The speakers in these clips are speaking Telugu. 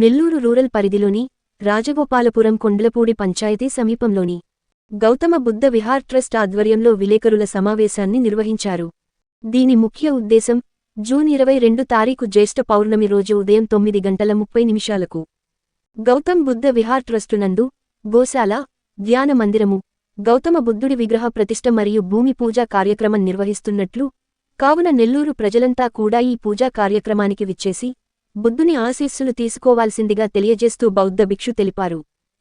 నెల్లూరు రూరల్ పరిధిలోని రాజగోపాలపురం కొండ్లపూడి పంచాయతీ సమీపంలోని గౌతమ బుద్ధ విహార్ ట్రస్ట్ ఆధ్వర్యంలో విలేకరుల సమావేశాన్ని నిర్వహించారు. దీని ముఖ్య ఉద్దేశం జూన్ 22 తారీఖు జ్యేష్ఠ పౌర్ణమి రోజు ఉదయం 9:30 గౌతమ్ బుద్ధ విహార్ ట్రస్టునందు గోశాల, ధ్యాన మందిరము, గౌతమ బుద్ధుడి విగ్రహ ప్రతిష్ఠ మరియు భూమి పూజా కార్యక్రమం నిర్వహిస్తున్నట్లు, కావున నెల్లూరు ప్రజలంతా కూడా ఈ పూజా కార్యక్రమానికి విచ్చేసి బుద్ధుని ఆశీస్సులు తీసుకోవాల్సిందిగా తెలియజేస్తూ బౌద్ధ భిక్షు తెలిపారు.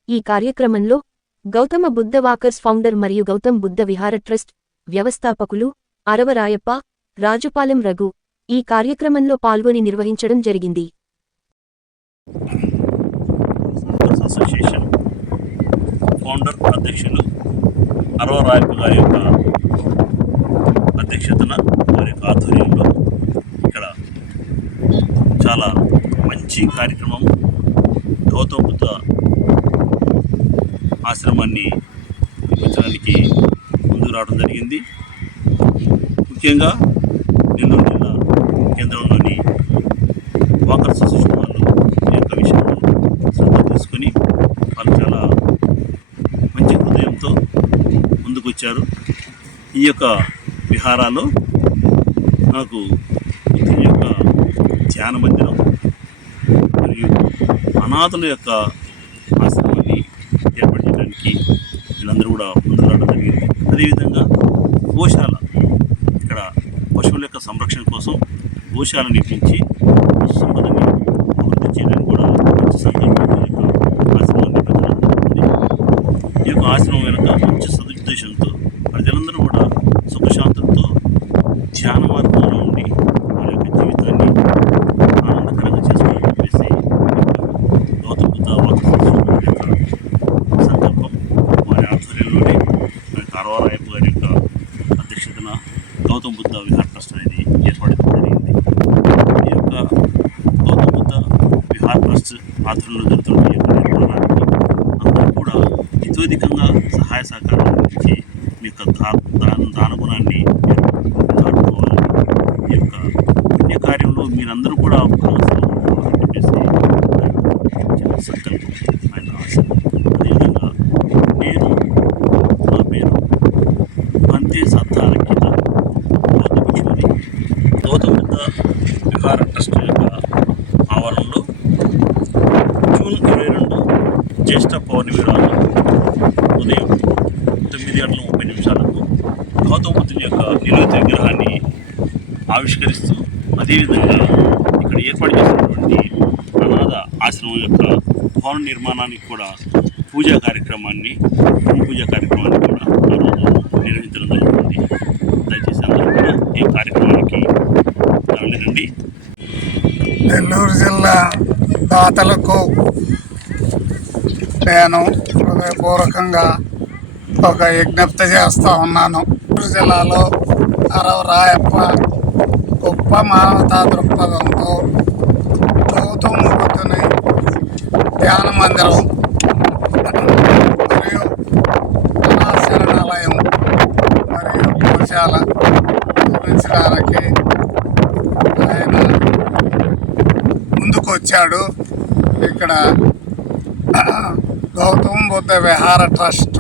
ఈ కార్యక్రమంలో గౌతమ బుద్ధ వాకర్స్ ఫౌండర్ మరియు గౌతమ్ బుద్ధ విహార ట్రస్ట్ వ్యవస్థాపకులు అరవరాయప్ప, రాజుపాలెం రఘు ఈ కార్యక్రమంలో పాల్గొని నిర్వహించడం జరిగింది. అసోసియేషన్ ఫౌండర్ అధ్యక్షులు అరవరాయప్ప గారి యొక్క అధ్యక్షతన వారి యొక్క ఆధ్వర్యంలో ఇక్కడ చాలా మంచి కార్యక్రమం గౌతమ బుద్ధ ఆశ్రమాన్ని నిర్మించడానికి ముందుకు రావడం జరిగింది. ముఖ్యంగా నెల్లూరు జిల్లా కేంద్రంలోని వాకర్స్ అసోసియేషన్ వాళ్ళు ఈ యొక్క విషయంలో శ్రద్ధ తీసుకొని వాళ్ళు చాలా మంచి హృదయంతో ముందుకొచ్చారు. ఈ యొక్క విహారాల్లో నాకు బుద్ధుని యొక్క ధ్యాన మందిరం మరియు అనాథుల యొక్క ఆశ్రమాన్ని ఏర్పడడానికి వీళ్ళందరూ కూడా ముందుకు రావడం జరిగింది. అదేవిధంగా గోశాల, ఇక్కడ పశువుల యొక్క సంరక్షణ కోసం గోశాల నిర్మించి పశు సంపదని అభివృద్ధి చేయడానికి కూడా మంచి సంకల్పం యొక్క ఆశ్రమాన్ని నిర్మించడం. ఈ యొక్క ఆశ్రమం వెనుక మంచి సదుద్దేశంతో ప్రజలందరూ కూడా సుఖశాంతులతో ధ్యాన మార్గంలో ఉండి వారి యొక్క జీవితాన్ని ఆనందకరంగా చేసుకోవాలని చెప్పేసి గౌతమ బుద్ధ వాకర్స్ యొక్క సంకల్పం. వారి ఆధ్వర్యంలోనే అరవరాయప్ప గారి యొక్క అధ్యక్షతన గౌతమ బుద్ధ విహార్ ట్రస్ట్ అనేది ఏర్పడడం జరిగింది. ఈ యొక్క గౌతమ బుద్ధ విహార్ ట్రస్ట్ ఆధ్వర్యంలో జరుగుతున్న ఈ యొక్క నిర్మాణానికి అందరూ కూడా ఇతోధికంగా సహాయ సహకారాలు అందించి మీ యొక్క దానగుణాన్ని దాటుకోవాలని, ఈ యొక్క పుణ్యకార్యంలో మీరందరూ కూడా భాగస్వాములు చెప్పేసి చిన్న సంకల్పం, ఆయన ఆశ. అదేవిధంగా నేను, నా పేరు బంతే సత్తారక్కిత బౌద్ధ భిక్షువుని. గౌతమ బుద్ధ విహార ట్రస్ట్ యొక్క ఆవరణలో జూన్ 22 జ్యేష్ఠ పౌర్ణమి రోజు ఉదయం 9:30 గౌతమ బుద్ధుని యొక్క నిలువెత్తు విగ్రహాన్ని ఆవిష్కరిస్తూ, అదేవిధంగా ఇక్కడ ఏర్పాటు చేసినటువంటి అనాథ ఆశ్రమం యొక్క భవన నిర్మాణానికి కూడా పూజా కార్యక్రమాన్ని కూడా ఆ రోజు నిర్వహించడం జరుగుతుంది. దయచేసి అందరూ కూడా ఈ కార్యక్రమానికి తరలిరండి. నెల్లూరు జిల్లా దాతలకు నేను హృదయపూర్వకంగా ఒక విజ్ఞప్తి చేస్తూ ఉన్నాను. నెల్లూరు జిల్లాలో అరవరాయప్ప గొప్ప మానవతా దృక్పథంతో గౌతమ బుద్ధుని ధ్యాన మందిరం మరియు శరణాలయం మరియు గోశాల నిర్మించడానికి ఆయన ముందుకొచ్చాడు. ఇక్కడ గౌతమ బుద్ధ విహార ట్రస్ట్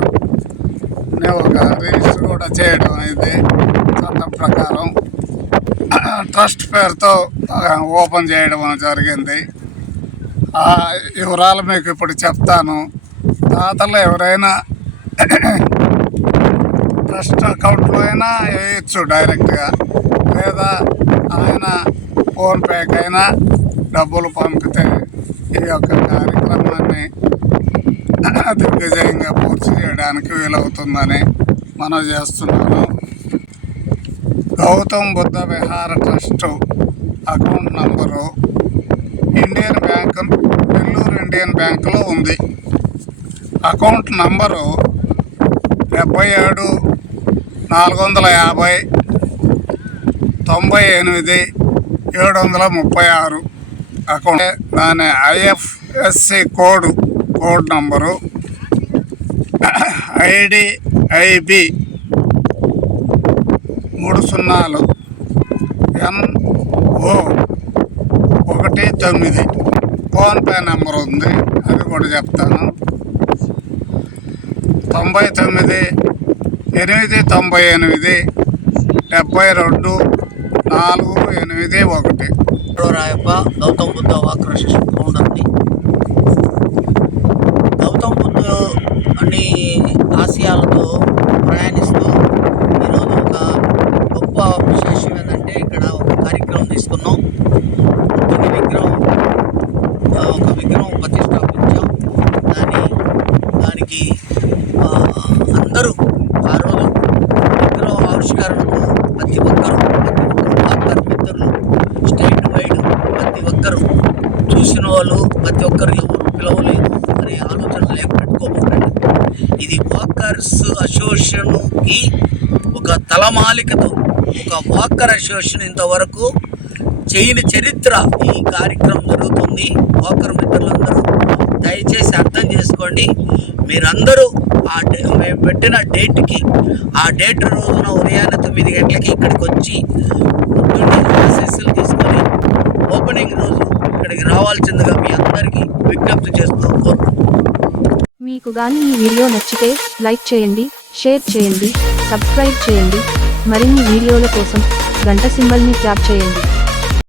ఒక రిజిస్టర్ కూడా చేయడం అనేది చట్టం ప్రకారం ట్రస్ట్ పేరుతో ఓపెన్ చేయడం జరిగింది. ఆ వివరాలు మీకు ఇప్పుడు చెప్తాను. దాతలు ఎవరైనా ట్రస్ట్ అకౌంట్లో అయినా వేయచ్చు డైరెక్ట్గా, లేదా ఆయన ఫోన్పేకైనా డబ్బులు పంపితే ఈ యొక్క కార్యక్రమాన్ని దిగ్విజయంగా పూర్తి చేయడానికి వీలవుతుందని మనం చేస్తున్నాను. Gautama Buddha Vihara trust account number Indian bank, Nellore Indian బ్యాంకులో ఉంది. Account number 77 450 98 736 account. దాని IFSC code number IDIB 30 NO 19 PhonePe number ఉంది, అది కూడా చెప్తాను. 99 898 72 481. రాయప్ప గౌతమ్ బుద్ధ వాకర్ అసోసియేషన్ ఫౌండర్ని. గౌతమ్ బుద్ధ అన్ని ఆశయాలతో ప్రయాణిస్తూ ఈరోజు ఒక గొప్ప విశేషం ఏంటంటే ఇక్కడ ఒక కార్యక్రమం తీసుకున్నాం. బుద్ధుని విగ్రహం ఒక విగ్రహం ప్రతిష్టాపించాం. దానికి అందరూ ఆ రోజు విగ్రహం ఆవిష్కరణకు ప్రతి ఒక్కరు వాకర్ మిత్రులు స్టేట్ వైడ్ ప్రతి ఒక్కరు చూసిన వాళ్ళు ప్రతి ఒక్కరు ఎవరు పిలవలేదు అనే ఆలోచన పెట్టుకోబోకండి. ఇది వాకర్స్ అసోసియేషన్కి ఒక తలమాలికతో ఒక వాకర్ అసోసియేషన్ ఇంతవరకు చేయని చరిత్ర ఈ కార్యక్రమం జరుగుతుంది. వాకర్ మిత్రులందరూ దయచేసి అర్థం చేసుకోండి. మీరందరూ మేము పెట్టిన డేట్కి ఆ డేట్ రోజున ఉదయాన్నే 9 గంటలకి ఇక్కడికి వచ్చి బుద్ధుడి ఆశీస్సులు తీసుకొని ఓపెనింగ్ రోజు ఇక్కడికి రావాల్సిందిగా మీ అందరికీ విజ్ఞప్తి చేస్తూ కోరుకుంటున్నాను. మీకు గాని ఈ వీడియో నచ్చితే లైక్ చేయండి, షేర్ చేయండి, సబ్స్క్రైబ్ చేయండి. మరిన్ని వీడియోల కోసం గంట సింబల్ని ట్యాప్ చేయండి.